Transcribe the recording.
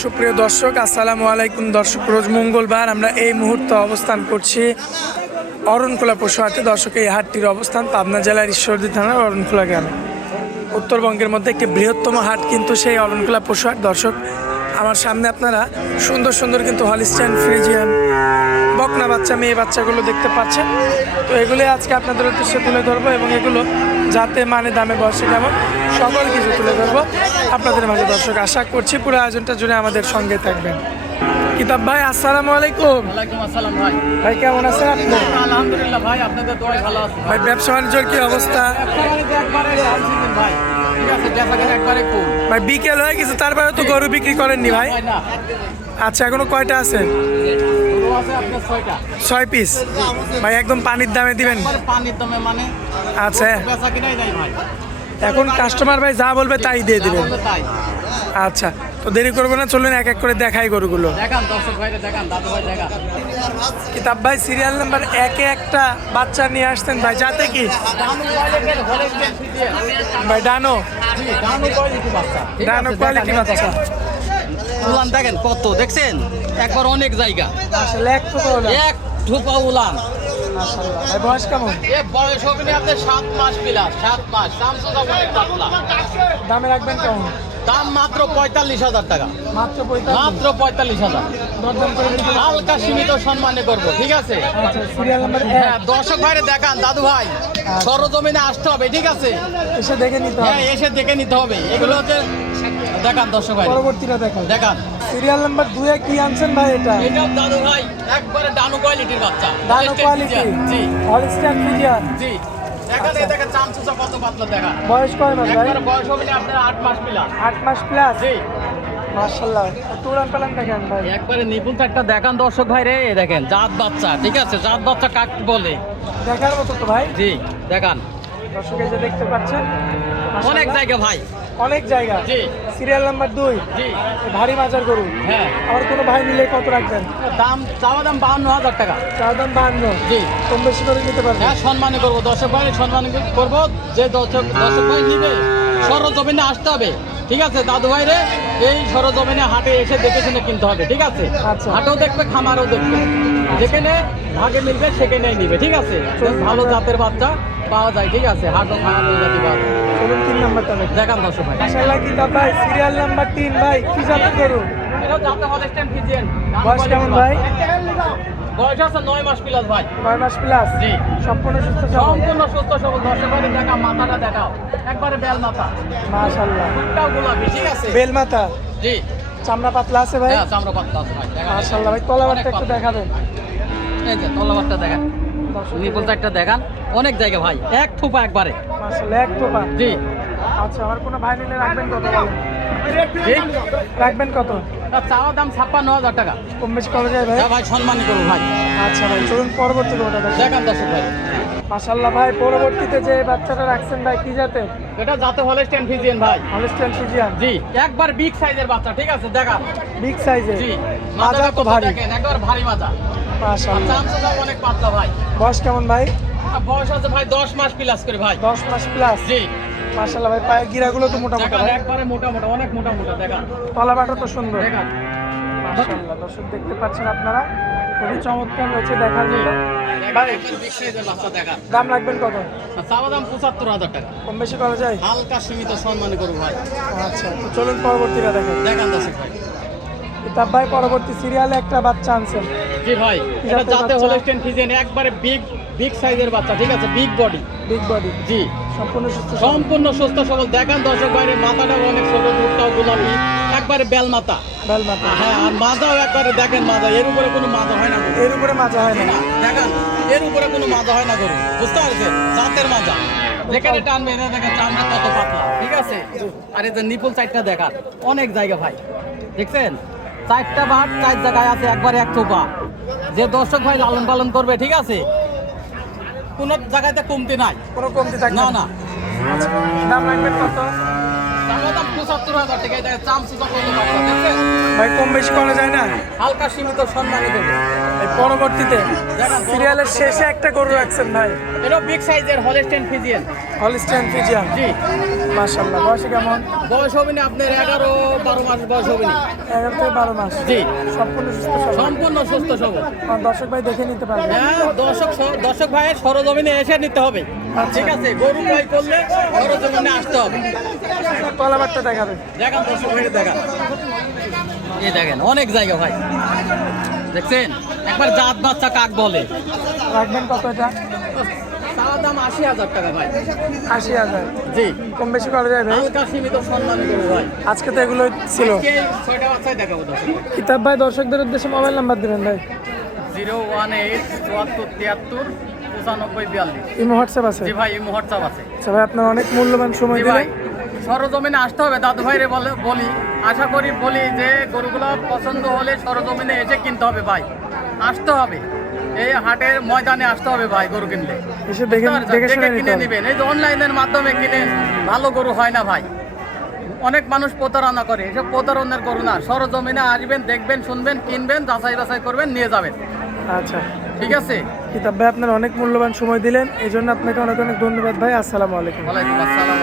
সুপ্রিয় দর্শক, আসসালামু আলাইকুম দর্শক, রোজ মঙ্গলবার আমরা এই মুহূর্তে অবস্থান করছি অরণখোলা পশু হাটে। দর্শক, এই হাটটির অবস্থান পাবনা জেলার ঈশ্বরদী থানার অরণখোলা গ্রামে। উত্তরবঙ্গের মধ্যে একটি বৃহত্তম হাট কিন্তু সেই অরণখোলা পশু হাট। দর্শক আমার সামনে আপনারা সুন্দর সুন্দর কিন্তু হলিস্টাইন ফ্রিজিয়ান বকনা বাচ্চা মেয়ে বাচ্চাগুলো দেখতে পাচ্ছেন। তো এগুলো আজকে আপনাদের উদ্দেশ্যে তুলে ধরবো এবং এগুলো যাতে মানে দামে বসে কেমন সকল কিছু তুলে ধরবো আপনাদের মাঝে। দর্শক আশা করছি পুরো আয়োজনটা জুড়ে আমাদের সঙ্গে থাকবেন। কিতাব ভাই আসসালামু আলাইকুম। আসসালাম ভাই। ভাই কেমন আছেন আপনি? আলহামদুলিল্লাহ ভাই আপনাদের ভালো আছে। ভাই ব্যবসা বাণিজ্যের কি অবস্থা? ভাই। ভাই, বিকেল হয়ে গেছে, তারপরে তো গরু বিক্রি করেননি ভাই। আচ্ছা এখনও কয়টা আছে? ছয় পিস ভাই, একদম পানির দামে দিবেন? আচ্ছা। এখন কাস্টমার ভাই যা বলবে তাই দিয়ে দিবেন। আচ্ছা। তো দেরি করব না চলুন এক এক করে দেখাই গরুগুলো। কিতাব ভাই সিরিয়াল নাম্বার একে একটা বাচ্চা নিয়ে আসতেন ভাই যাতে কি? ভাই ডানো। ডানো কোয়ালিটি বাচ্চা উলান দেখেন কত দেখছেন? একবার অনেক জায়গা। আসলে এক এক ঠোপা উলান। বয়স কেমন? বয়স হবে আপনার সাত মাস পিলা সাত মাস। সামসুদা অনেক পাতলা দামে রাখবেন কেমন? দাম মাত্র পঁয়তাল্লিশ হাজার টাকা। মাত্র পঁয়তাল্লিশ। হাজার? হালকা সীমিত সম্মানে করব ঠিক আছে? আচ্ছা হ্যাঁ দর্শক ভাইরে দেখান দাদু ভাই। সরজমিনে আসতে হবে ঠিক আছে? এসে দেখে নিতে হ্যাঁ হবে এসে দেখে নিতে হবে। এগুলো হচ্ছে দেখান দর্শক ভাই পরবর্তীটা দেখান। দেখান। সিরিয়াল নাম্বার দুয়ে কি আনছেন ভাই এটা? এটাও দাদু ভাই একবারে ডানু কোয়ালিটির বাচ্চা। ডানো কোয়ালিটি জি। হলিস্টাইন ফ্রিজিয়ান জি। আচ্ছা। বয়স কয় মাস ভাই? বয়স হবে আপনার আট মাস পিলা আট মাস প্লাস জি। মাশাআল্লাহ। টুরান পালান দেখেন ভাই। একবারে নিপুণ একটা দেখান দর্শক ভাই রে দেখেন জাত বাচ্চা ঠিক আছে? জাত বাচ্চা কাক বলে? দেখার মতো তো ভাই। জি দেখান। দর্শক এই যে দেখতে পাচ্ছেন অনেক জায়গা ভাই। অনেক জায়গা। জি। সিরিয়াল নাম্বার দুই। ভারী বাজার গরু। হ্যাঁ। আর কোনো ভাই মিলে কত রাখবেন? দাম চাওয়া দাম বাহান্ন হাজার টাকা। চাওয়া দাম বাহান্ন। জি। কম বেশি করে নিতে পারবেন? হ্যাঁ সম্মানে করব। দর্শক ভাই সম্মান করব। যে দর্শক দর্শক ভাই নিবে সরজমিনে আসতে হবে। ঠিক আছে দাদু ভাই রে এই সরজমিনে হাটে এসে দেখে শুনে কিনতে হবে ঠিক আছে? আচ্ছা। হাটেও দেখবে খামারও দেখবে। যেখানে ভাগে মিলবে সেখানে নিবে ঠিক আছে? বেশ ভালো জাতের বাচ্চা পাওয়া যায় ঠিক আছে? হাটও খামার জাতি পাওয়া যায় তিন নাম্বারটা দেখান দর্শক ভাই। কি সিরিয়াল নাম্বার তিন ভাই কি জাতের গরু? জাতে বয়স কেমন ভাই? বয়স আছে নয় মাস প্লাস ভাই। নয় মাস প্লাস জি। সম্পূর্ণ সুস্থ সম্পূর্ণ সুস্থ সবল। দর্শক ভাই দেখা মাথাটা দেখাও। একবারে বেল মাথা। মাশাআল্লাহ। ফুটটাও গোলাপি ঠিক আছে? বেল মাথা? জি। চামড়া পাতলা আছে ভাই? হ্যাঁ চামড়া পাতলা আছে ভাই দেখা মাশাআল্লাহ ভাই তলাবারটা একটু দেখাবেন। এই যে তলাবারটা দেখান। একটা দেখান। অনেক জায়গা ভাই এক থোপা একবারে। মাশাআল্লাহ এক টোপা জি। আচ্ছা আর কোনো ভাই নিলে রাখবেন কত রাখবেন কত? তার চাওয়া দাম ছাপ্পান্ন হাজার টাকা। কম বেশি করা যায় ভাই? ভাই সম্মানই করব ভাই। আচ্ছা ভাই চলুন পরবর্তী কোনটা দেখান দর্শক ভাই। মাশাআল্লাহ ভাই পরবর্তীতে যে বাচ্চাটা রাখছেন ভাই কি জাতের? এটা যাতে হলস্টেন ফিজিয়ান ভাই। হলিস্টাইন ফিজিয়ান জি একবার বিগ সাইজের বাচ্চা ঠিক আছে দেখান বিগ সাইজের জি মাজাটা তো ভারী। দেখেন? একবার ভারী মাজা। মাশাআল্লাহ। অনেক পাতলা ভাই। বয়স কেমন ভাই? বয়স আছে ভাই দশ মাস প্লাস করে ভাই। দশ মাস প্লাস জি। মাশাআল্লাহ ভাই পায়ের গিরাগুলো তো মোটা মোটা একবারে মোটা মোটা অনেক মোটা মোটা দেখান। তলা বাটা তো সুন্দর। দেখান। মাশাআল্লাহ দর্শক দেখতে পাচ্ছেন আপনারা খুবই চমৎকার হয়েছে দেখার জন্য। দাম রাখবেন কত? আর চাওয়া দাম পঁচাত্তর হাজার টাকা। কম বেশি করা যায়? হালকা সীমিত সম্মানে করব ভাই। আচ্ছা তো চলুন পরবর্তীটা দেখেন। দেখান দর্শক ভাই। ভাই পরবর্তী সিরিয়ালে একটা বাচ্চা আনছেন। জি ভাই এটা যাতে হলস্টেন ফিজেন একবারে বিগ বিগ সাইজের বাচ্চা ঠিক আছে? বিগ বডি বিগ বডি জি। সম্পূর্ণ সুস্থ সবল। সম্পূর্ণ সুস্থ সবল। দেখান দর্শক ভাইয়ের মাথাটাও অনেক ছোট দুধটাও গোলাপি। একবারে বেল মাথা বেল মাথা হ্যাঁ আর মাজাও একবারে দেখেন মাজা। এর উপরে কোনো মাজা হয় না এর উপরে মাজা হয় না। দেখান এর উপরে কোনো মাজা হয় না গরু। বুঝতে পারছেন? জাতের মাজা। যেখানে টানবে এটা দেখেন চামড়া কত পাতলা। ঠিক আছে? আর এই যে নিপুল চারটা দেখান। অনেক জায়গা ভাই। দেখছেন? চারটা বাট চার জায়গায় আছে একবারে এক চোপা যে দর্শক ভাই লালন পালন করবে ঠিক আছে? কোনো জায়গাতে কমতে নাই। কোনো কমতি থাকবে না না। দাম রাখবেন কত? দাম পঁচাত্তর হাজার টাকা এটা চামচুচা কত বাচ্চা দেখছেন ভাই কম বেশি করা যায় না? হালকা সীমিত সম্মানে দেবে। পরবর্তীতে সিরিয়ালের শেষে একটা গরু রাখছেন ভাই। এটা বিগ সাইজের হলেস্টেন ফিজিয়ান হলিস্টাইন ফিজিয়ান জি। মাশাল্লাহ বয়সে কেমন? বয়স হবে না আপনার এগারো বারো মাস বয়স হবে না। এগারো থেকে বারো মাস। জি। সম্পূর্ণ সুস্থ সবল। সম্পূর্ণ সুস্থ সবল। আমার দর্শক ভাই দেখে নিতে পারবে। হ্যাঁ দর্শক দর্শক ভাইয়ের সরজমিনে এসে নিতে হবে। আচ্ছা। ঠিক আছে গরু ভাই করলে সরজমিনে আসতে হবে। তলাবারটা দেখাবে। দেখান দর্শক ভাইয়ের দেখান। এই দেখেন অনেক জায়গা ভাই। দেখছেন? একবার জাত বাচ্চা কাক বলে। রাখবেন কত এটা? তার দাম আশি হাজার টাকা ভাই। আশি হাজার। জি। কম বেশি করা যাবে হালকা সীমিত সম্মানী করব ভাই। আজকে তো এগুলো ছিল। ছয়টা বাচ্চাই দেখাবো দর্শক। কিতাব ভাই দর্শকদের উদ্দেশ্যে মোবাইল নাম্বার দিবেন ভাই। জিরো ওয়ান এইট চুয়াত্তর তিয়াত্তর পঁচানব্বই বিয়াল্লিশ। ইমো হোয়াটসঅ্যাপ আছে? জি ভাই এই মুহূর্তে আছে। আচ্ছা ভাই আপনার অনেক মূল্যবান সময় দিলেন। ভাই সরজমিনে আসতে হবে দাদু ভাইরে বলে বলি। আশা করি বলি যে গরুগুলো পছন্দ হলে সরজমিনে এসে কিনতে হবে ভাই। আসতে হবে। এই হাটের ময়দানে আসতে হবে ভাই গরু কিনলে এসে দেখে কিনে নেবেন। এই যে অনলাইনের মাধ্যমে কিনে ভালো গরু হয় না ভাই। অনেক মানুষ প্রতারণা করে। এসব প্রতারণার গরু না সরজমিনে আসবেন দেখবেন শুনবেন কিনবেন যাচাই বাছাই করবেন নিয়ে যাবেন। আচ্ছা। ঠিক আছে? কিতাব ভাই আপনার অনেক মূল্যবান সময় দিলেন। এই জন্য আপনাকে অনেক অনেক ধন্যবাদ ভাই। আসসালামু আলাইকুম। ওয়ালাইকুম আসসালাম